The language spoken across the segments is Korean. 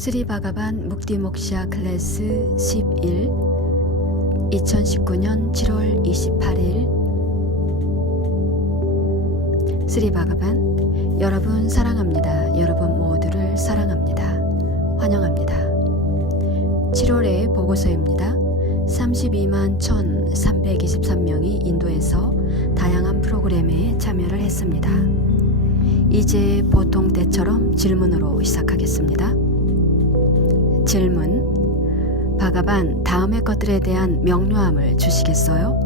스리 바가반 묵디 목샤 클래스 11 2019년 7월 28일 스리 바가반 여러분 사랑합니다. 여러분 모두를 사랑합니다. 환영합니다. 7월의 보고서입니다. 32만 1,323명이 인도에서 다양한 프로그램에 참여를 했습니다. 이제 보통 때처럼 질문으로 시작하겠습니다. 질문: 바가반 다음의 것들에 대한 명료함을 주시겠어요?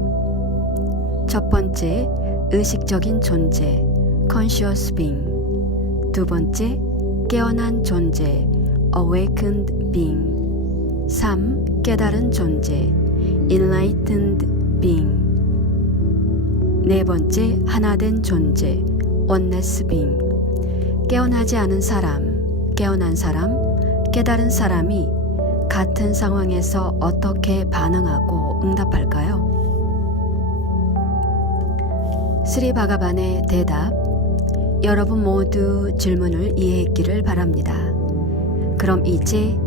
첫 번째, 의식적인 존재 (conscious being). 두 번째, 깨어난 존재 (awakened being). 3. 깨달은 존재 (enlightened being). 네 번째, 하나된 존재 (oneness being). 깨어나지 않은 사람, 깨어난 사람, 깨달은 사람이 같은 상황에서 어떻게 반응하고 응답할까요? 스리 바가반의 대답: 여러분 모두 질문을 이해했기를 바랍니다. 그럼 이제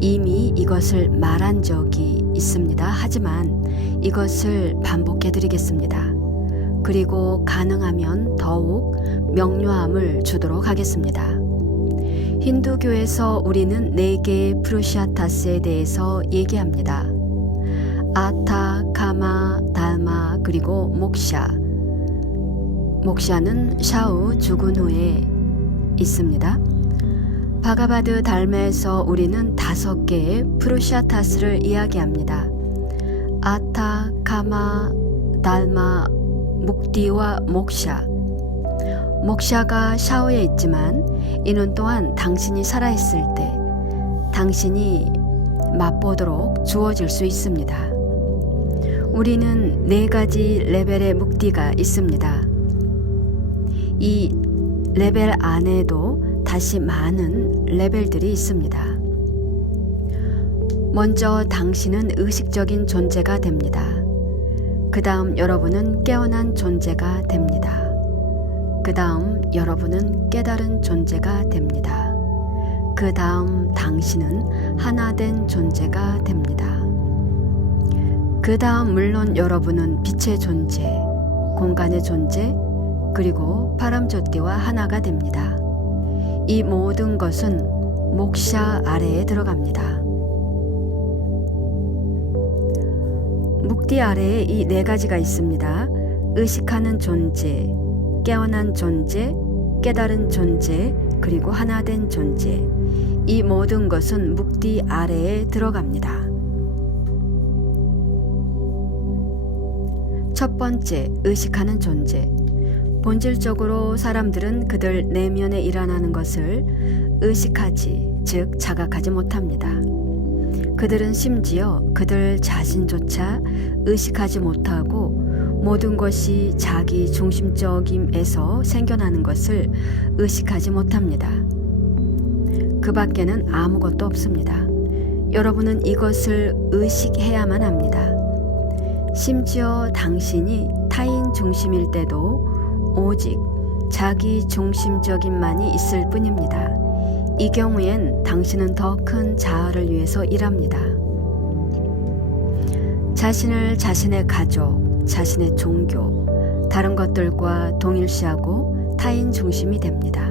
이미 이것을 말한 적이 있습니다. 하지만 이것을 반복해 드리겠습니다. 그리고 가능하면 더욱 명료함을 주도록 하겠습니다. 힌두교에서 우리는 4개의 프루샤타스에 대해서 얘기합니다. 아타, 카마, 달마, 그리고 목샤. 목샤는 샤후 죽은 후에 있습니다. 바가바드 달마에서 우리는 5개의 프루샤타스를 이야기합니다. 아타, 카마, 달마, 묵디와 목샤. 목샤가 샤오에 있지만 이는 또한 당신이 살아있을 때 당신이 맛보도록 주어질 수 있습니다. 우리는 4가지 레벨의 묵디가 있습니다. 이 레벨 안에도 다시 많은 레벨들이 있습니다. 먼저 당신은 의식적인 존재가 됩니다. 그 다음 여러분은 깨어난 존재가 됩니다. 그 다음 여러분은 깨달은 존재가 됩니다. 그 다음 당신은 하나된 존재가 됩니다. 그 다음 물론 여러분은 빛의 존재, 공간의 존재, 그리고 파람조띠와 하나가 됩니다. 이 모든 것은 목샤 아래에 들어갑니다. 묵디 아래에 이 4가지가 있습니다. 의식하는 존재, 깨어난 존재, 깨달은 존재, 그리고 하나된 존재. 이 모든 것은 묵디 아래에 들어갑니다. 첫 번째, 의식하는 존재. 본질적으로 사람들은 그들 내면에 일어나는 것을 의식하지, 즉 자각하지 못합니다. 그들은 심지어 그들 자신조차 의식하지 못하고 모든 것이 자기 중심적임에서 생겨나는 것을 의식하지 못합니다. 그 밖에는 아무것도 없습니다. 여러분은 이것을 의식해야만 합니다. 심지어 당신이 타인 중심일 때도 오직 자기 중심적인만이 있을 뿐입니다. 이 경우엔 당신은 더 큰 자아를 위해서 일합니다. 자신을 자신의 가족, 자신의 종교, 다른 것들과 동일시하고 타인 중심이 됩니다.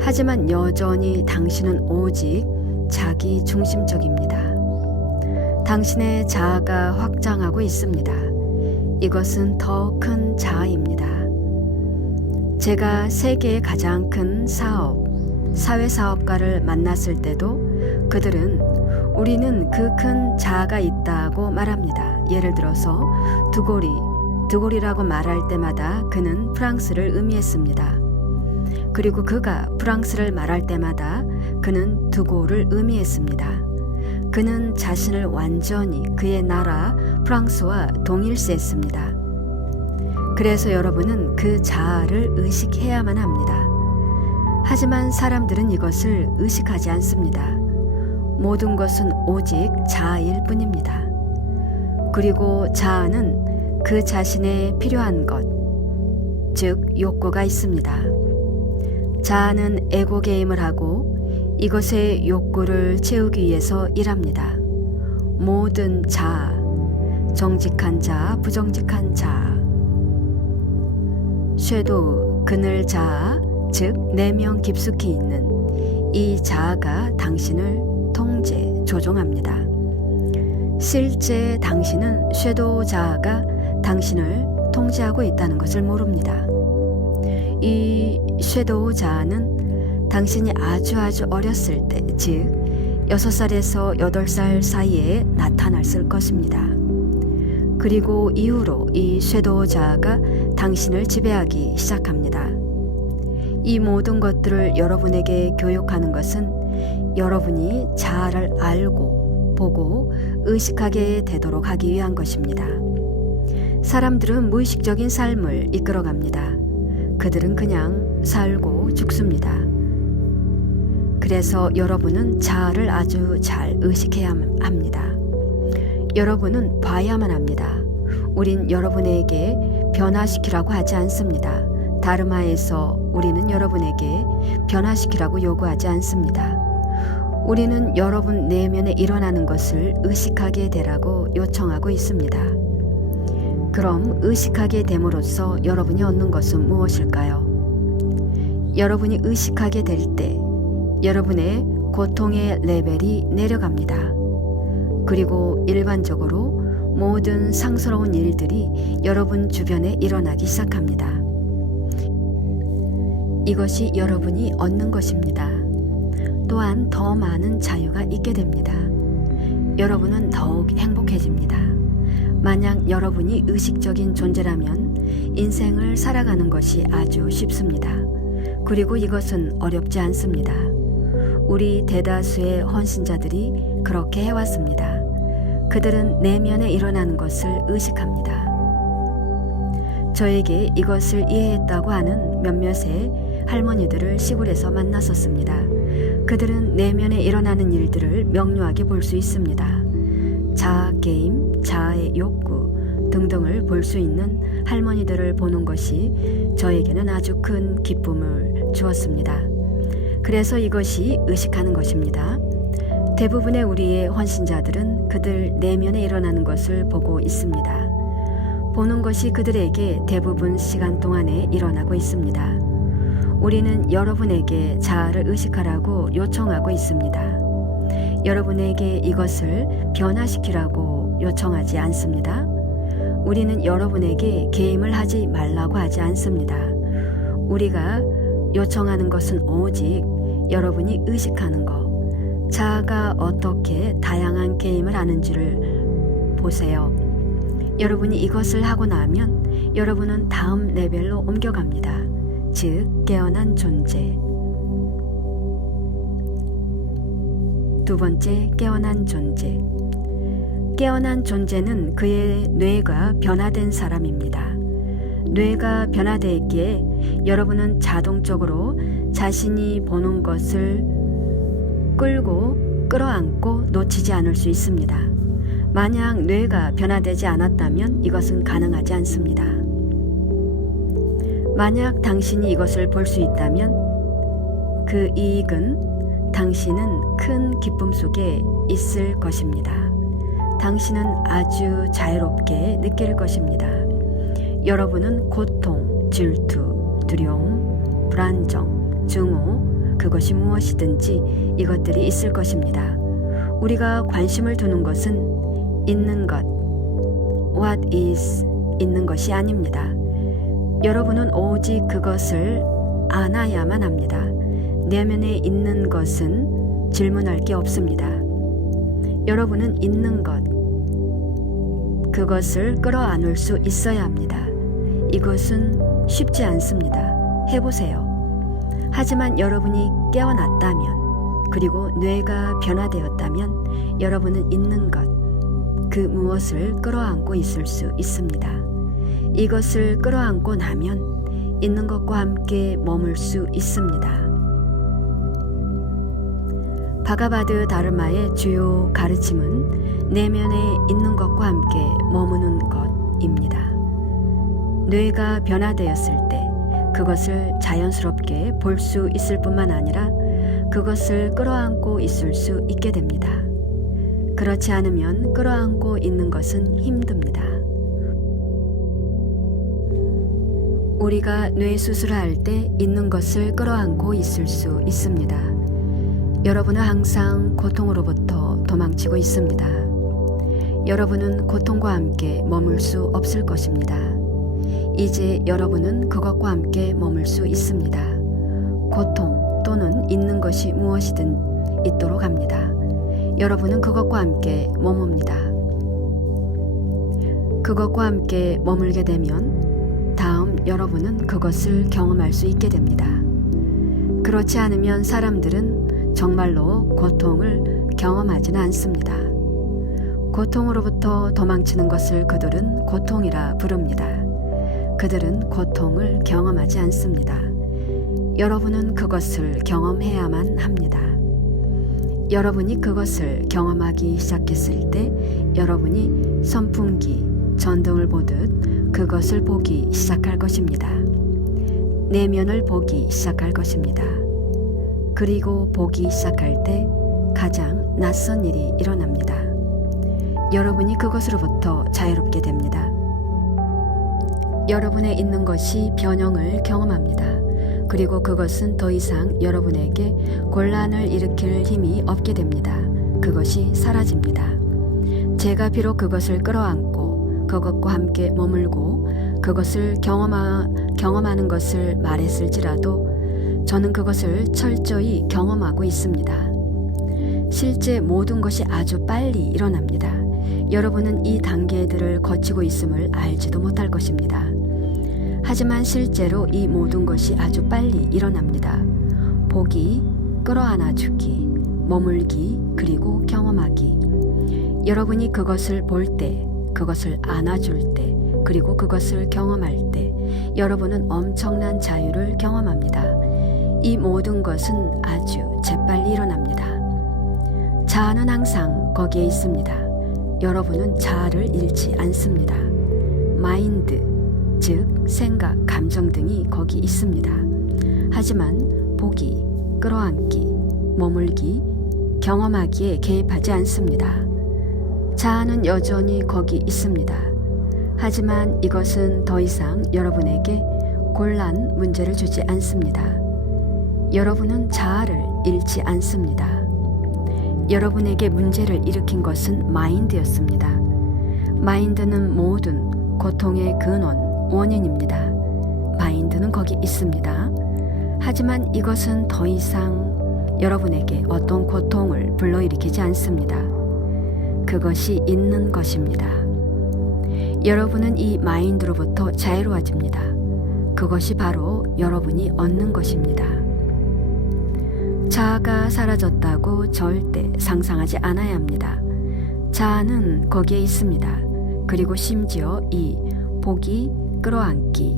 하지만 여전히 당신은 오직 자기 중심적입니다. 당신의 자아가 확장하고 있습니다. 이것은 더 큰 자아입니다. 제가 세계의 가장 큰 사회사업가를 만났을 때도 그들은 우리는 그 큰 자아가 있다고 말합니다. 예를 들어서 두골이라고 말할 때마다 그는 프랑스를 의미했습니다. 그리고 그가 프랑스를 말할 때마다 그는 두골을 의미했습니다. 그는 자신을 완전히 그의 나라 프랑스와 동일시했습니다. 그래서 여러분은 그 자아를 의식해야만 합니다. 하지만 사람들은 이것을 의식하지 않습니다. 모든 것은 오직 자아일 뿐입니다. 그리고 자아는 그 자신의 필요한 것, 즉 욕구가 있습니다. 자아는 에고 게임을 하고 이것의 욕구를 채우기 위해서 일합니다. 모든 자, 정직한 자, 부정직한 자, 섀도우, 그늘 자, 즉 내면 깊숙이 있는 이 자아가 당신을 통제, 조종합니다. 실제 당신은 섀도우 자아가 당신을 통제하고 있다는 것을 모릅니다. 이 섀도우 자아는 당신이 아주 어렸을 때, 즉 6살에서 8살 사이에 나타났을 것입니다. 그리고 이후로 이 섀도우 자아가 당신을 지배하기 시작합니다. 이 모든 것들을 여러분에게 교육하는 것은 여러분이 자아를 알고 보고 의식하게 되도록 하기 위한 것입니다. 사람들은 무의식적인 삶을 이끌어갑니다. 그들은 그냥 살고 죽습니다. 그래서 여러분은 자아를 아주 잘 의식해야 합니다. 여러분은 봐야만 합니다. 우린 여러분에게 변화시키라고 하지 않습니다. 다르마에서 우리는 여러분에게 변화시키라고 요구하지 않습니다. 우리는 여러분 내면에 일어나는 것을 의식하게 되라고 요청하고 있습니다. 그럼 의식하게 됨으로써 여러분이 얻는 것은 무엇일까요? 여러분이 의식하게 될 때 여러분의 고통의 레벨이 내려갑니다. 그리고 일반적으로 모든 상스러운 일들이 여러분 주변에 일어나기 시작합니다. 이것이 여러분이 얻는 것입니다. 또한 더 많은 자유가 있게 됩니다. 여러분은 더욱 행복해집니다. 만약 여러분이 의식적인 존재라면 인생을 살아가는 것이 아주 쉽습니다. 그리고 이것은 어렵지 않습니다. 우리 대다수의 헌신자들이 그렇게 해왔습니다. 그들은 내면에 일어나는 것을 의식합니다. 저에게 이것을 이해했다고 하는 몇몇의 할머니들을 시골에서 만났었습니다. 그들은 내면에 일어나는 일들을 명료하게 볼 수 있습니다. 자아 게임, 자아의 욕구 등등을 볼 수 있는 할머니들을 보는 것이 저에게는 아주 큰 기쁨을 주었습니다. 그래서 이것이 의식하는 것입니다. 대부분의 우리의 헌신자들은 그들 내면에 일어나는 것을 보고 있습니다. 보는 것이 그들에게 대부분 시간 동안에 일어나고 있습니다. 우리는 여러분에게 자아를 의식하라고 요청하고 있습니다. 여러분에게 이것을 변화시키라고 요청하지 않습니다. 우리는 여러분에게 게임을 하지 말라고 하지 않습니다. 우리가 요청하는 것은 오직 여러분이 의식하는 것, 자아가 어떻게 다양한 게임을 하는지를 보세요. 여러분이 이것을 하고 나면 여러분은 다음 레벨로 옮겨갑니다. 즉, 깨어난 존재. 두 번째, 깨어난 존재. 깨어난 존재는 그의 뇌가 변화된 사람입니다. 뇌가 변화되었기에 여러분은 자동적으로 자신이 보는 것을 끌어안고 놓치지 않을 수 있습니다. 만약 뇌가 변화되지 않았다면 이것은 가능하지 않습니다. 만약 당신이 이것을 볼 수 있다면 그 이익은 당신은 큰 기쁨 속에 있을 것입니다. 당신은 아주 자유롭게 느낄 것입니다. 여러분은 고통, 질투, 두려움, 불안정, 증오, 그것이 무엇이든지 이것들이 있을 것입니다. 우리가 관심을 두는 것은 있는 것, what is, 있는 것이 아닙니다. 여러분은 오직 그것을 안아야만 합니다. 내면에 있는 것은 질문할 게 없습니다. 여러분은 있는 것, 그것을 끌어안을 수 있어야 합니다. 이것은 쉽지 않습니다. 해보세요. 하지만 여러분이 깨어났다면, 그리고 뇌가 변화되었다면 여러분은 있는 것, 그 무엇을 끌어안고 있을 수 있습니다. 이것을 끌어안고 나면 있는 것과 함께 머물 수 있습니다. 바가바드 다르마의 주요 가르침은 내면에 있는 것과 함께 머무는 것입니다. 뇌가 변화되었을 때 그것을 자연스럽게 볼 수 있을 뿐만 아니라 그것을 끌어안고 있을 수 있게 됩니다. 그렇지 않으면 끌어안고 있는 것은 힘듭니다. 우리가 뇌 수술을 할 때 있는 것을 끌어안고 있을 수 있습니다. 여러분은 항상 고통으로부터 도망치고 있습니다. 여러분은 고통과 함께 머물 수 없을 것입니다. 이제 여러분은 그것과 함께 머물 수 있습니다. 고통 또는 있는 것이 무엇이든 있도록 합니다. 여러분은 그것과 함께 머뭅니다. 그것과 함께 머물게 되면 다음 여러분은 그것을 경험할 수 있게 됩니다. 그렇지 않으면 사람들은 정말로 고통을 경험하지는 않습니다. 고통으로부터 도망치는 것을 그들은 고통이라 부릅니다. 그들은 고통을 경험하지 않습니다. 여러분은 그것을 경험해야만 합니다. 여러분이 그것을 경험하기 시작했을 때 여러분이 선풍기, 전등을 보듯 그것을 보기 시작할 것입니다. 내면을 보기 시작할 것입니다. 그리고 보기 시작할 때 가장 낯선 일이 일어납니다. 여러분이 그것으로부터 자유롭게 됩니다. 여러분에 있는 것이 변형을 경험합니다. 그리고 그것은 더 이상 여러분에게 곤란을 일으킬 힘이 없게 됩니다. 그것이 사라집니다. 제가 비록 그것을 끌어안고 그것과 함께 머물고 그것을 경험하는 것을 말했을지라도 저는 그것을 철저히 경험하고 있습니다. 실제 모든 것이 아주 빨리 일어납니다. 여러분은 이 단계들을 거치고 있음을 알지도 못할 것입니다. 하지만 실제로 이 모든 것이 아주 빨리 일어납니다. 보기, 끌어안아주기, 머물기, 그리고 경험하기. 여러분이 그것을 볼 때, 그것을 안아줄 때, 그리고 그것을 경험할 때 여러분은 엄청난 자유를 경험합니다. 이 모든 것은 아주 재빨리 일어납니다. 자아는 항상 거기에 있습니다. 여러분은 자아를 잃지 않습니다. 마인드, 즉 생각, 감정 등이 거기 있습니다. 하지만 보기, 끌어안기, 머물기, 경험하기에 개입하지 않습니다. 자아는 여전히 거기 있습니다. 하지만 이것은 더 이상 여러분에게 곤란 문제를 주지 않습니다. 여러분은 자아를 잃지 않습니다. 여러분에게 문제를 일으킨 것은 마인드였습니다. 마인드는 모든 고통의 근원, 원인입니다. 마인드는 거기 있습니다. 하지만 이것은 더 이상 여러분에게 어떤 고통을 불러일으키지 않습니다. 그것이 있는 것입니다. 여러분은 이 마인드로부터 자유로워집니다. 그것이 바로 여러분이 얻는 것입니다. 자아가 사라졌다고 절대 상상하지 않아야 합니다. 자아는 거기에 있습니다. 그리고 심지어 이 보기, 끌어안기,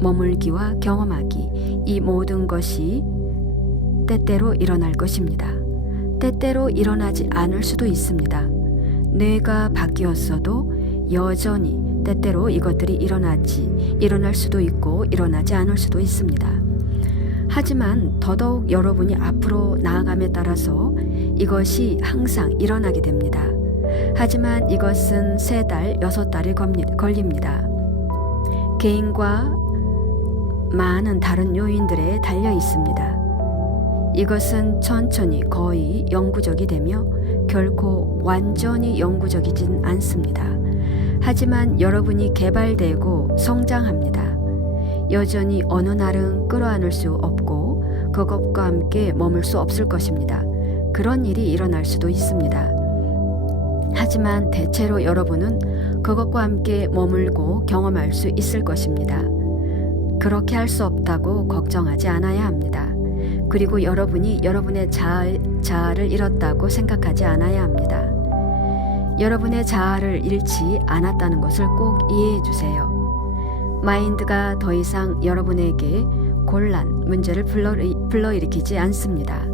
머물기와 경험하기, 이 모든 것이 때때로 일어날 것입니다. 때때로 일어나지 않을 수도 있습니다. 뇌가 바뀌었어도 여전히 때때로 이것들이 일어날 수도 있고 일어나지 않을 수도 있습니다. 하지만 더더욱 여러분이 앞으로 나아감에 따라서 이것이 항상 일어나게 됩니다. 하지만 이것은 3달, 6달이 걸립니다. 개인과 많은 다른 요인들에 달려 있습니다. 이것은 천천히 거의 영구적이 되며 결코 완전히 영구적이진 않습니다. 하지만 여러분이 개발되고 성장합니다. 여전히 어느 날은 끌어안을 수 없고 그것과 함께 머물 수 없을 것입니다. 그런 일이 일어날 수도 있습니다. 하지만 대체로 여러분은 그것과 함께 머물고 경험할 수 있을 것입니다. 그렇게 할 수 없다고 걱정하지 않아야 합니다. 그리고 여러분이 여러분의 자아를 잃었다고 생각하지 않아야 합니다. 여러분의 자아를 잃지 않았다는 것을 꼭 이해해 주세요. 마인드가 더 이상 여러분에게 곤란, 문제를 불러일으키지 않습니다.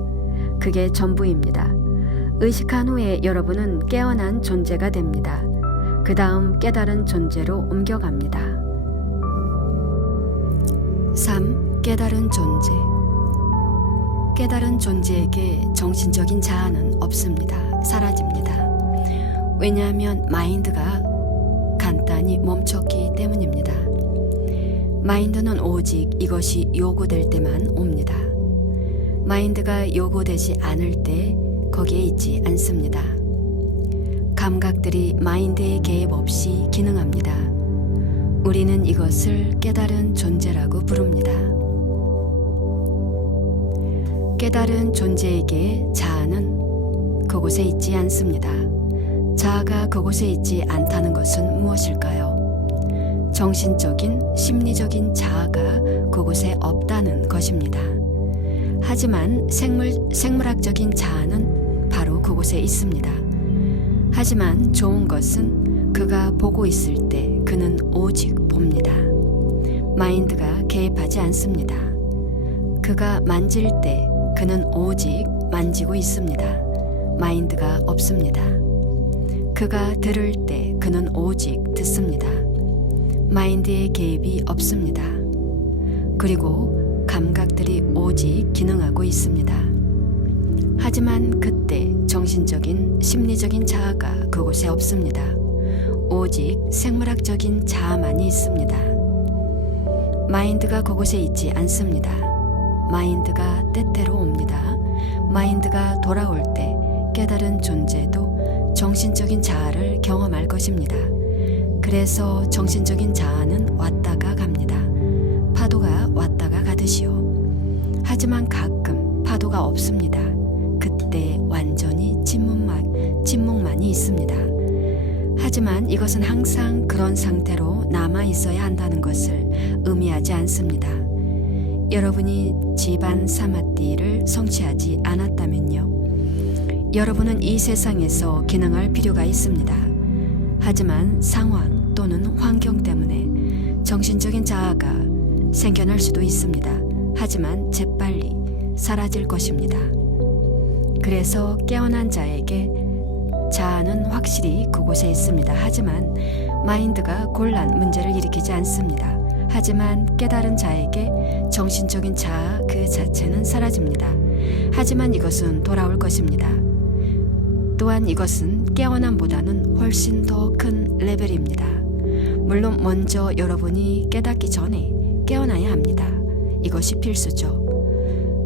그게 전부입니다. 의식한 후에 여러분은 깨어난 존재가 됩니다. 그 다음 깨달은 존재로 옮겨갑니다. 3. 깨달은 존재. 깨달은 존재에게 정신적인 자아는 없습니다. 사라집니다. 왜냐하면 마인드가 간단히 멈췄기 때문입니다. 마인드는 오직 이것이 요구될 때만 옵니다. 마인드가 요구되지 않을 때 거기에 있지 않습니다. 감각들이 마인드의 개입 없이 기능합니다. 우리는 이것을 깨달은 존재라고 부릅니다. 깨달은 존재에게 자아는 그곳에 있지 않습니다. 자아가 그곳에 있지 않다는 것은 무엇일까요? 정신적인, 심리적인 자아가 그곳에 없다는 것입니다. 하지만 생물학적인 자아는 바로 그곳에 있습니다. 하지만 좋은 것은 그가 보고 있을 때 그는 오직 봅니다. 마인드가 개입하지 않습니다. 그가 만질 때 그는 오직 만지고 있습니다. 마인드가 없습니다. 그가 들을 때 그는 오직 듣습니다. 마인드의 개입이 없습니다. 그리고 감각들이 오직 기능하고 있습니다. 하지만 그때 정신적인, 심리적인 자아가 그곳에 없습니다. 오직 생물학적인 자아만이 있습니다. 마인드가 그곳에 있지 않습니다. 마인드가 때때로 옵니다. 마인드가 돌아올 때 깨달은 존재도 정신적인 자아를 경험할 것입니다. 그래서 정신적인 자아는 왔다가 갑니다. 파도가 왔다가 가듯이요. 하지만 가끔 파도가 없습니다. 그때 완전히 침묵만이 있습니다. 하지만 이것은 항상 그런 상태로 남아 있어야 한다는 것을 의미하지 않습니다. 여러분이 지반 사마띠를 성취하지 않았다면요. 여러분은 이 세상에서 기능할 필요가 있습니다. 하지만 상황 또는 환경 때문에 정신적인 자아가 생겨날 수도 있습니다. 하지만 재빨리 사라질 것입니다. 그래서 깨어난 자에게 자아는 확실히 그곳에 있습니다. 하지만 마인드가 곤란 문제를 일으키지 않습니다. 하지만 깨달은 자에게 정신적인 자아 그 자체는 사라집니다. 하지만 이것은 돌아올 것입니다. 또한 이것은 깨어남보다는 훨씬 더 큰 레벨입니다. 물론 먼저 여러분이 깨닫기 전에 깨어나야 합니다. 이것이 필수죠.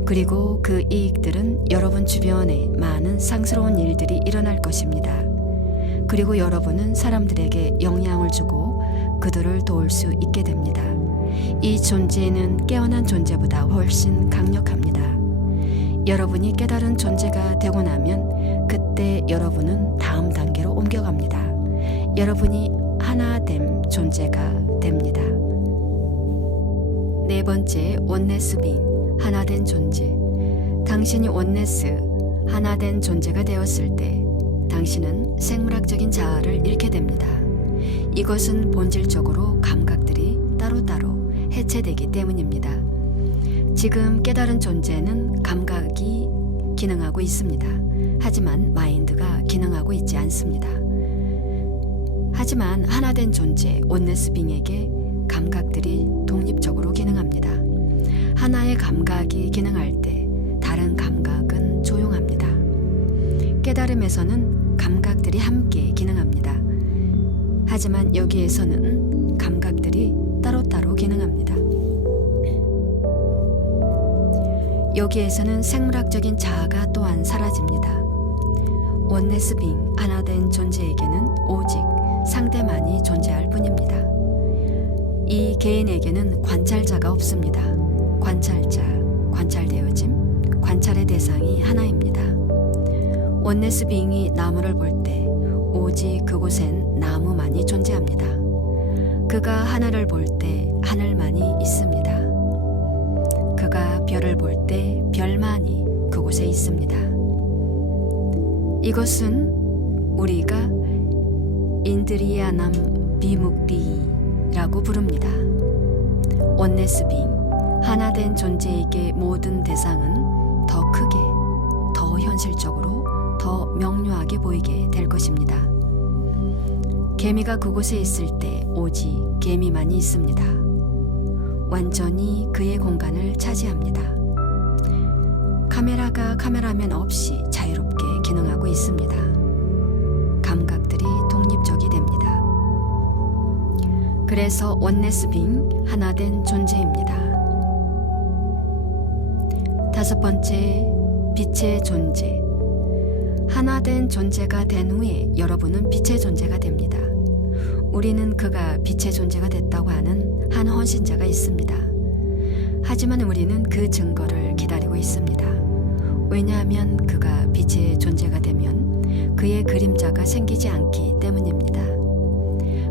그리고 그 이익들은 여러분 주변에 많은 상스러운 일들이 일어날 것입니다. 그리고 여러분은 사람들에게 영향을 주고 그들을 도울 수 있게 됩니다. 이 존재는 깨어난 존재보다 훨씬 강력합니다. 여러분이 깨달은 존재가 되고 나면 그때 여러분은 다음 단계로 옮겨갑니다. 여러분이 하나됨 존재가 됩니다. 네 번째, 원네스 빙, 하나된 존재. 당신이 원네스, 하나된 존재가 되었을 때 당신은 생물학적인 자아를 잃게 됩니다. 이것은 본질적으로 감각들이 따로따로 해체되기 때문입니다. 지금 깨달은 존재는 감각이 기능하고 있습니다. 하지만 마인드가 기능하고 있지 않습니다. 하지만 하나된 존재, 원네스 빙에게 감각들이 독립적으로 기능합니다. 하나의 감각이 기능할 때 다른 감각은 조용합니다. 깨달음에서는 감각들이 함께 기능합니다. 하지만 여기에서는 감각들이 따로따로 기능합니다. 여기에서는 생물학적인 자아가 또한 사라집니다. 원네스 빙, 하나된 존재에게는 오직 상대만이 존재할 뿐입니다. 이 개인에게는 관찰자가 없습니다. 관찰자, 관찰되어짐, 관찰의 대상이 하나입니다. 원네스 빙이 나무를 볼 때 오직 그곳엔 나무만이 존재합니다. 그가 하늘을 볼 때 하늘만이 있습니다. 그가 별을 볼 때 별만이 그곳에 있습니다. 이것은 우리가 인드리야남 비묵리라고 부릅니다. 원네스 빙, 하나된 존재에게 모든 대상은 더 크게, 더 현실적으로, 더 명료하게 보이게 될 것입니다. 개미가 그곳에 있을 때 오직 개미만이 있습니다. 완전히 그의 공간을 차지합니다. 카메라가 카메라맨 없이 자유롭게 기능하고 있습니다. 감각들이 독립적이 됩니다. 그래서 원네스 빙 하나된 존재입니다. 다섯 번째, 빛의 존재. 하나된 존재가 된 후에 여러분은 빛의 존재가 됩니다. 우리는 그가 빛의 존재가 됐다고 하는 한 헌신자가 있습니다. 하지만 우리는 그 증거를 기다리고 있습니다. 왜냐하면 그가 빛의 존재가 되면 그의 그림자가 생기지 않기 때문입니다.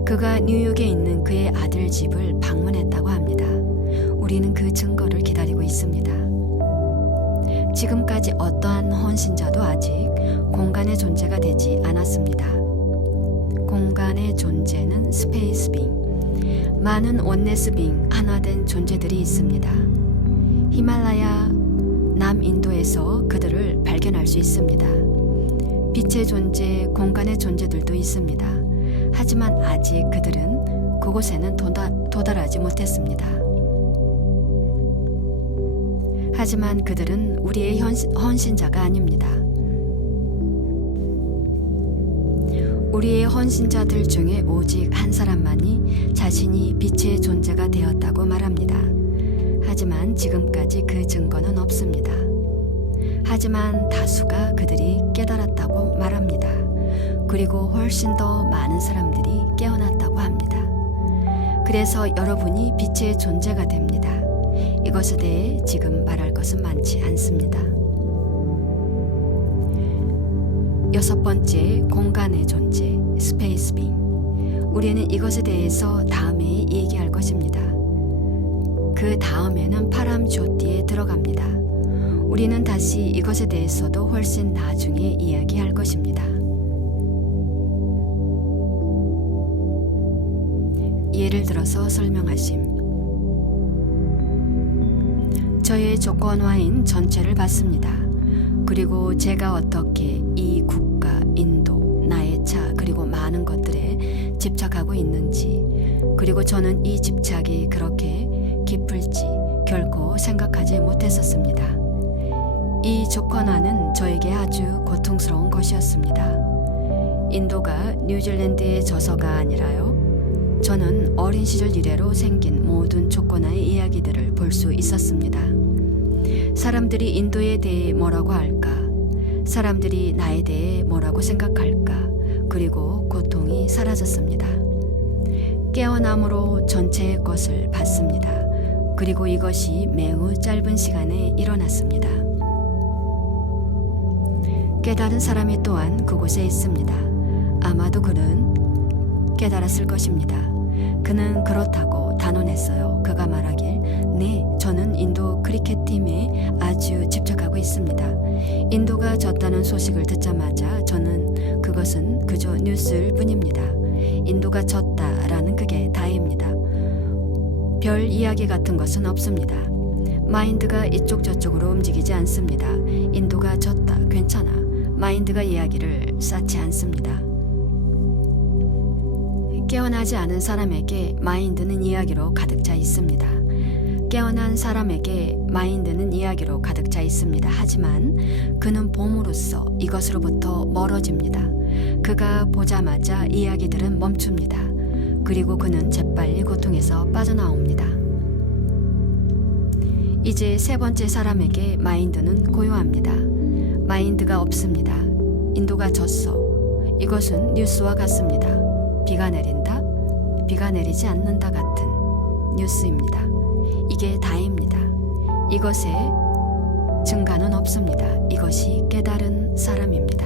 그가 뉴욕에 있는 그의 아들 집을 방문했다고 합니다. 우리는 그 증거를 기다리고 있습니다. 지금까지 어떠한 헌신자도 아직 공간의 존재가 되지 않았습니다. 공간의 존재는 스페이스 빙, 많은 원네스 빙 하나된 존재들이 있습니다. 히말라야 남인도에서 그들을 발견할 수 있습니다. 빛의 존재, 공간의 존재들도 있습니다. 하지만 아직 그들은 그곳에는 도달하지 못했습니다. 하지만 그들은 우리의 헌신자가 아닙니다. 우리의 헌신자들 중에 오직 한 사람만이 자신이 빛의 존재가 되었다고 말합니다. 하지만 지금까지 그 증거는 없습니다. 하지만 다수가 그들이 깨달았다고 말합니다. 그리고 훨씬 더 많은 사람들이 깨어났다고 합니다. 그래서 여러분이 빛의 존재가 됩니다. 이것에 대해 지금 말할 것은 많지 않습니다. 여섯 번째, 공간의 존재, 스페이스 빙. 우리는 이것에 대해서 다음에 얘기할 것입니다. 그 다음에는 파람조띠에 들어갑니다. 우리는 다시 이것에 대해서도 훨씬 나중에 이야기할 것입니다. 예를 들어서 설명하심. 저의 조건화인 전체를 봤습니다. 그리고 제가 어떻게 이 국가, 인도, 나의 차, 그리고 많은 것들에 집착하고 있는지, 그리고 저는 이 집착이 그렇게 깊을지 결코 생각하지 못했었습니다. 이 조건화는 저에게 아주 고통스러운 것이었습니다. 인도가 뉴질랜드의 저서가 아니라요. 저는 어린 시절 이래로 생긴 모든 조건화의 이야기들을 볼 수 있었습니다. 사람들이 인도에 대해 뭐라고 할까? 사람들이 나에 대해 뭐라고 생각할까? 그리고 고통이 사라졌습니다. 깨어남으로 전체의 것을 봤습니다. 그리고 이것이 매우 짧은 시간에 일어났습니다. 깨달은 사람이 또한 그곳에 있습니다. 아마도 그는 깨달았을 것입니다. 그는 그렇다고 단언했어요. 그가 말하길, 네, 저는 인도 크리켓팀에 아주 집착하고 있습니다. 인도가 졌다는 소식을 듣자마자 저는 그것은 그저 뉴스일 뿐입니다. 인도가 졌다라는 그게 다입니다. 별 이야기 같은 것은 없습니다. 마인드가 이쪽 저쪽으로 움직이지 않습니다. 인도가 졌다, 괜찮아. 마인드가 이야기를 쌓지 않습니다. 깨어나지 않은 사람에게 마인드는 이야기로 가득 차 있습니다. 깨어난 사람에게 마인드는 이야기로 가득 차 있습니다. 하지만 그는 봄으로써 이것으로부터 멀어집니다. 그가 보자마자 이야기들은 멈춥니다. 그리고 그는 재빨리 고통에서 빠져나옵니다. 이제 세 번째 사람에게 마인드는 고요합니다. 마인드가 없습니다. 인도가 졌어. 이것은 뉴스와 같습니다. 비가 내린다, 비가 내리지 않는다 같은 뉴스입니다. 이게 다입니다. 이것에 증가는 없습니다. 이것이 깨달은 사람입니다.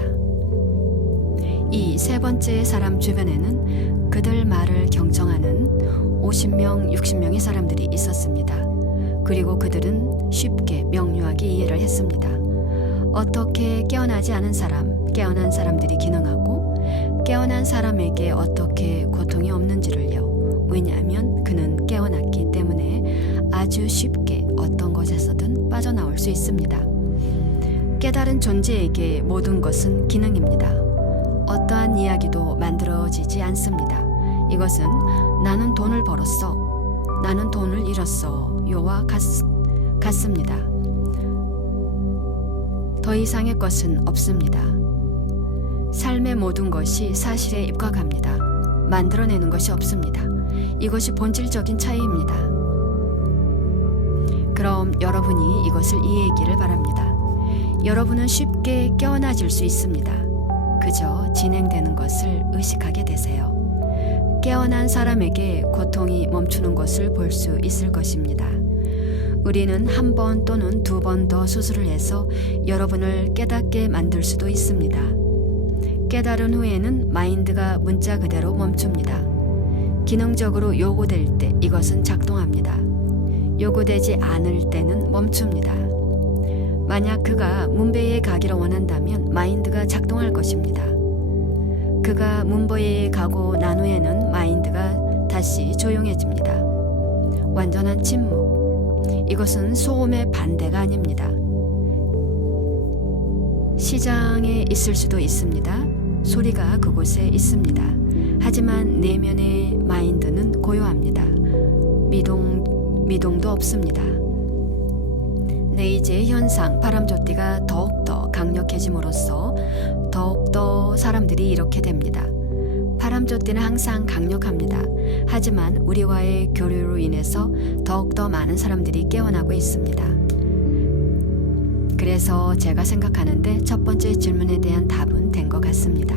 이 세 번째 사람 주변에는 그들 말을 경청하는 50명, 60명의 사람들이 있었습니다. 그리고 그들은 쉽게 명료하게 이해를 했습니다. 어떻게 깨어나지 않은 사람, 깨어난 사람들이 기능하고 깨어난 사람에게 어떻게 고통이 없는지를요. 왜냐하면 그는 깨어났기 때문에 아주 쉽게 어떤 것에서든 빠져나올 수 있습니다. 깨달은 존재에게 모든 것은 기능입니다. 어떠한 이야기도 만들어지지 않습니다. 이것은 나는 돈을 벌었어, 나는 돈을 잃었어 요와 같습니다. 더 이상의 것은 없습니다. 삶의 모든 것이 사실에 입각합니다. 만들어내는 것이 없습니다. 이것이 본질적인 차이입니다. 그럼 여러분이 이것을 이해하기를 바랍니다. 여러분은 쉽게 깨어나질 수 있습니다. 그저 진행되는 것을 의식하게 되세요. 깨어난 사람에게 고통이 멈추는 것을 볼 수 있을 것입니다. 우리는 한 번 또는 두 번 더 수술을 해서 여러분을 깨닫게 만들 수도 있습니다. 깨달은 후에는 마인드가 문자 그대로 멈춥니다. 기능적으로 요구될 때 이것은 작동합니다. 요구되지 않을 때는 멈춥니다. 만약 그가 문베이에 가기를 원한다면 마인드가 작동할 것입니다. 그가 문베이에 가고 난 후에는 마인드가 다시 조용해집니다. 완전한 침묵. 이것은 소음의 반대가 아닙니다. 시장에 있을 수도 있습니다. 소리가 그곳에 있습니다. 하지만 내면의 마인드는 고요합니다. 미동도 없습니다. 네이지의 현상, 바람조띠가 더욱더 강력해짐으로써 더욱더 사람들이 이렇게 됩니다. 바람조띠는 항상 강력합니다. 하지만 우리와의 교류로 인해서 더욱더 많은 사람들이 깨어나고 있습니다. 그래서 제가 생각하는데 첫 번째 질문에 대한 답은 된 것 같습니다.